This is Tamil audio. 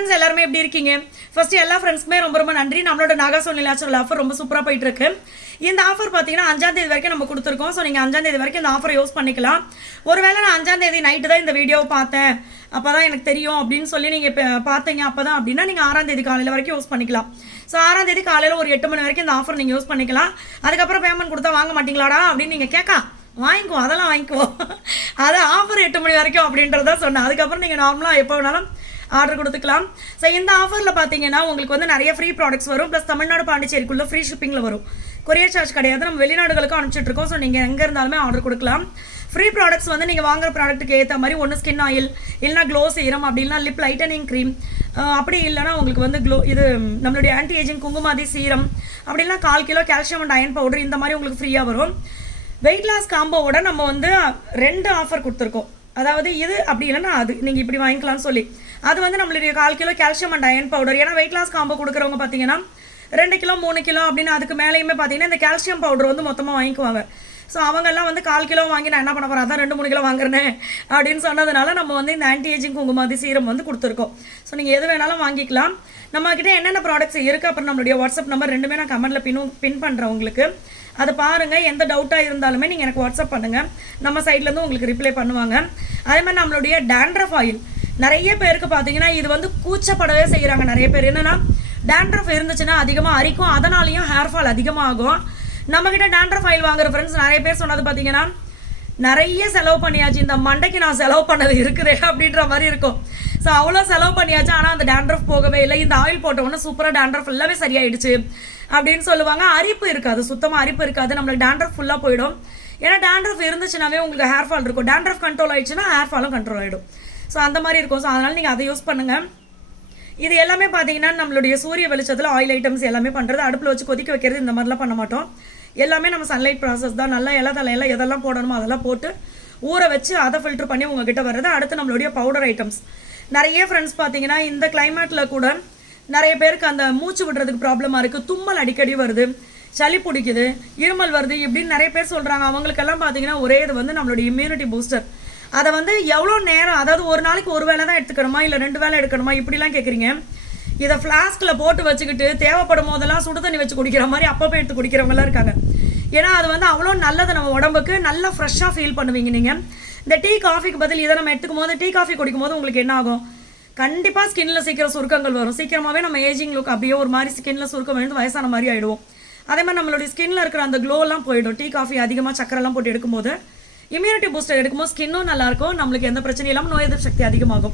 ஃப்ரெண்ட்ஸ் எல்லாரும் எப்படி இருக்கீங்க? ஃபர்ஸ்ட் எல்லா ஃப்ரெண்ட்ஸ்க்குமே ரொம்ப ரொம்ப நன்றி. நம்மளோட நாகாசோனி நேச்சுரல் ஆஃபர் ரொம்ப சூப்பராக போயிட்டு இருக்கு. இந்த ஆஃபர் பார்த்தீங்கன்னா 5ஆம் தேதி வரைக்கும் நம்ம கொடுத்துருக்கோம். ஸோ நீங்கள் 5ஆம் தேதி வரைக்கும் இந்த ஆஃபர் யூஸ் பண்ணிக்கலாம். ஒருவேளை நான் 5ஆம் தேதி நைட்டு தான் இந்த வீடியோவை பார்த்தேன், அப்போ தான் எனக்கு தெரியும் அப்படின்னு சொல்லி நீங்கள் இப்போ பார்த்தீங்க அப்போ தான் அப்படின்னா நீங்கள் 6ஆம் தேதி காலையில் வரைக்கும் யூஸ் பண்ணிக்கலாம். ஸோ 6ஆம் தேதி காலையில் ஒரு 8 மணி வரைக்கும் இந்த ஆஃபர் நீங்கள் யூஸ் பண்ணிக்கலாம். அதுக்கப்புறம் பேமெண்ட் கொடுத்தா வாங்க மாட்டீங்களாடா அப்படின்னு நீங்கள் வாங்கிக்கோ, அதெல்லாம் வாங்கிக்கோ. அது ஆஃபர் 8 மணி வரைக்கும் அப்படின்றத சொன்னேன். அதுக்கப்புறம் நீங்கள் நார்மலாக எப்போ வேணாலும் ஆர்டர் கொடுத்துக்கலாம். ஸோ இந்த ஆஃபரில் பார்த்தீங்கன்னா உங்களுக்கு வந்து நிறைய ஃப்ரீ ப்ராடக்ட்ஸ் வரும். ப்ளஸ் தமிழ்நாடு பாண்டிச்சேரிக்குள்ளே ஃப்ரீ ஷிப்பிங்கில் வரும். கொரியர் சார்ஜ் கிடையாது. நம்ம வெளிநாடுகளுக்கும் அனுப்பிச்சிட்ருக்கோம். ஸோ நீங்கள் எங்கே இருந்தாலுமே ஆர்டர் கொடுக்கலாம். ஃப்ரீ ப்ராடக்ட்ஸ் வந்து நீங்கள் வாங்குற ப்ராடக்ட்டுக்கு ஏற்ற மாதிரி ஒன்று ஸ்கின் ஆயில், இல்லைனா க்ளோ சீரம், அப்படி இல்லைனா லிப் லைட்டனிங் க்ரீம், அப்படி இல்லைனா உங்களுக்கு வந்து இது நம்மளுடைய ஆன்டி ஏஜிங் குங்குமாதி சீரம், அப்படி இல்லைனா 1/4 kilo calcium and iron powder, இந்த மாதிரி உங்களுக்கு ஃப்ரீயாக வரும். வெயிட் லாஸ் காம்போவோட நம்ம வந்து 2 ஆஃபர் கொடுத்துருக்கோம். அதாவது இது அப்படி இல்லைன்னா அது நீங்கள் இப்படி வாங்கிக்கலாம்னு சொல்லி அது வந்து நம்மளுடைய 1/4 kilo calcium and iron powder. ஏன்னா வெயிட் லாஸ் காம்போ கொடுக்குறவங்க பார்த்தீங்கன்னா 2 கிலோ 3 கிலோ அப்படின்னு அதுக்கு மேலேயுமே பார்த்தீங்கன்னா இந்த கால்சியம் பவுடர் வந்து மொத்தமாக வாங்கிக்குவாங்க. ஸோ அவங்கெல்லாம் வந்து 1/4 கிலோ வாங்கி நான் என்ன பண்ண போகிறேன், அதான் 2-3 கிலோ வாங்குறேன் அப்படின்னு சொன்னதுனால நம்ம வந்து இந்த ஆன்டி ஏஜிங் குங்குமாதி சீரம் வந்து கொடுத்துருக்கோம். ஸோ நீங்கள் எது வேணாலும் வாங்கிக்கலாம். நம்மக்கிட்ட என்னென்ன ப்ராடக்ட்ஸ் இருக்குது அப்புறம் நம்மளுடைய வாட்ஸ்அப் நம்பர் ரெண்டுமே நான் கமெண்ட்டில் பின் பண்ணுறேன் உங்களுக்கு. அதை பாருங்கள். எந்த டவுட்டாக இருந்தாலுமே நீங்கள் எனக்கு வாட்ஸ்அப் பண்ணுங்கள். நம்ம சைட்லேருந்து உங்களுக்கு ரிப்ளை பண்ணுவாங்க. அதே மாதிரி நம்மளுடைய டேண்ட்ரஃப் ஆயில் நிறைய பேருக்கு பார்த்தீங்கன்னா இது வந்து கூச்சப்படவே செய்கிறாங்க. நிறைய பேர் என்னென்னா டேண்ட்ரஃப் இருந்துச்சுன்னா அதிகமாக அரிக்கும், அதனாலையும் ஹேர் ஃபால் அதிகமாகும். நம்மக்கிட்ட டேண்ட்ரஃப் ஆயில் வாங்குற ஃப்ரெண்ட்ஸ் நிறைய பேர் சொன்னது பார்த்தீங்கன்னா நிறைய செலவு பண்ணியாச்சு, இந்த மண்டைக்கு நான் செலவு பண்ணது இருக்குதே அப்படின்ற மாதிரி இருக்கும். ஸோ அவ்வளோ செலவு பண்ணியாச்சு, ஆனால் அந்த டேண்ட்ரஃப் போகவே இல்லை. இந்த ஆயில் போட்டவொன்னே சூப்பராக டேண்ட்ரஃப் எல்லாமே சரியாயிடுச்சு அப்படின்னு சொல்லுவாங்க. அரிப்பு இருக்காது, சுத்தமாக அரிப்பு இருக்காது. நம்மளுக்கு டேண்ட்ரஃப் ஃபுல்லாக போயிடும். ஏன்னா டேண்ட்ரஃப் இருந்துச்சுனாவே உங்களுக்கு ஹேர் ஃபால் இருக்கும். டேண்ட்ரஃப் கண்ட்ரோல் ஆயிடுச்சுன்னா ஹேர் ஃபாலும் கண்ட்ரோல் ஆகிடும். ஸோ அந்த மாதிரி இருக்கும். ஸோ அதனால் நீங்கள் அதை யூஸ் பண்ணுங்கள். இது எல்லாமே பார்த்தீங்கன்னா நம்மளுடைய சூரிய வெளிச்சத்தில் ஆயில் ஐட்டம்ஸ் எல்லாமே பண்ணுறது, அடுப்பில் வச்சு கொதிக்க வைக்கிறது, இந்த மாதிரிலாம் பண்ண மாட்டோம். எல்லாமே நம்ம சன்லைட் ப்ராசஸ் தான். நல்லா தலையெல்லாம் எதெல்லாம் போடணுமோ அதெல்லாம் போட்டு ஊற வச்சு அதை ஃபில்டர் பண்ணி உங்ககிட்ட வர்றது. அடுத்து நம்மளுடைய பவுடர் ஐட்டம்ஸ் நிறைய ஃப்ரெண்ட்ஸ் பார்த்தீங்கன்னா இந்த கிளைமேட்டில் கூட நிறைய பேருக்கு அந்த மூச்சு விடுறதுக்கு ப்ராப்ளமாக இருக்குது, தும்மல் அடிக்கடி வருது, சளி பிடிக்குது, இருமல் வருது, இப்படின்னு நிறைய பேர் சொல்கிறாங்க. அவங்களுக்கெல்லாம் பார்த்தீங்கன்னா ஒரே இது வந்து நம்மளுடைய இம்யூனிட்டி பூஸ்டர். அதை வந்து எவ்வளோ நேரம், அதாவது ஒரு நாளைக்கு ஒரு வேளை தான் எடுத்துக்கணுமா இல்லை 2 வேளை எடுக்கணுமா இப்படிலாம் கேட்குறீங்க. இதை ஃப்ளாஸ்கில் போட்டு வச்சுக்கிட்டு தேவைப்படும் போதெல்லாம் சுடு தண்ணி வச்சு குடிக்கிற மாதிரி அப்பப்போ எடுத்து குடிக்கிறவங்களாம் இருக்காங்க. ஏன்னா அது வந்து அவ்வளோ நல்லது நம்ம உடம்புக்கு. நல்லா ஃப்ரெஷ்ஷாக ஃபீல் பண்ணுவீங்க நீங்கள். இந்த டீ காஃபிக்கு பதில் இதை நம்ம எடுத்துக்கும் போது, டீ காஃபி குடிக்கும் போது உங்களுக்கு என்ன ஆகும், கண்டிப்பாக ஸ்கின்னில் சீக்கிரம் சுருக்கங்கள் வரும். சீக்கிரமாகவே நம்ம ஏஜிங் லுக் அப்படியே ஒரு மாதிரி ஸ்கின்னில் சுருக்கம் வந்து வயசான மாதிரி ஆகிடுவோம். அதே மாதிரி நம்மளுடைய ஸ்கின்னில் இருக்கிற அந்த க்ளோலாம் போயிடும். டீ காஃபி அதிகமாக சக்கரெல்லாம் போட்டு எடுக்கும்போது இம்யூனிட்டி பூஸ்டர் எடுக்கும்போது ஸ்கின்னும் நல்லாயிருக்கும், நம்மளுக்கு எந்த பிரச்சனையும் இல்லாமல் நோய் எதிர்ப்பு சக்தி அதிகமாகும்.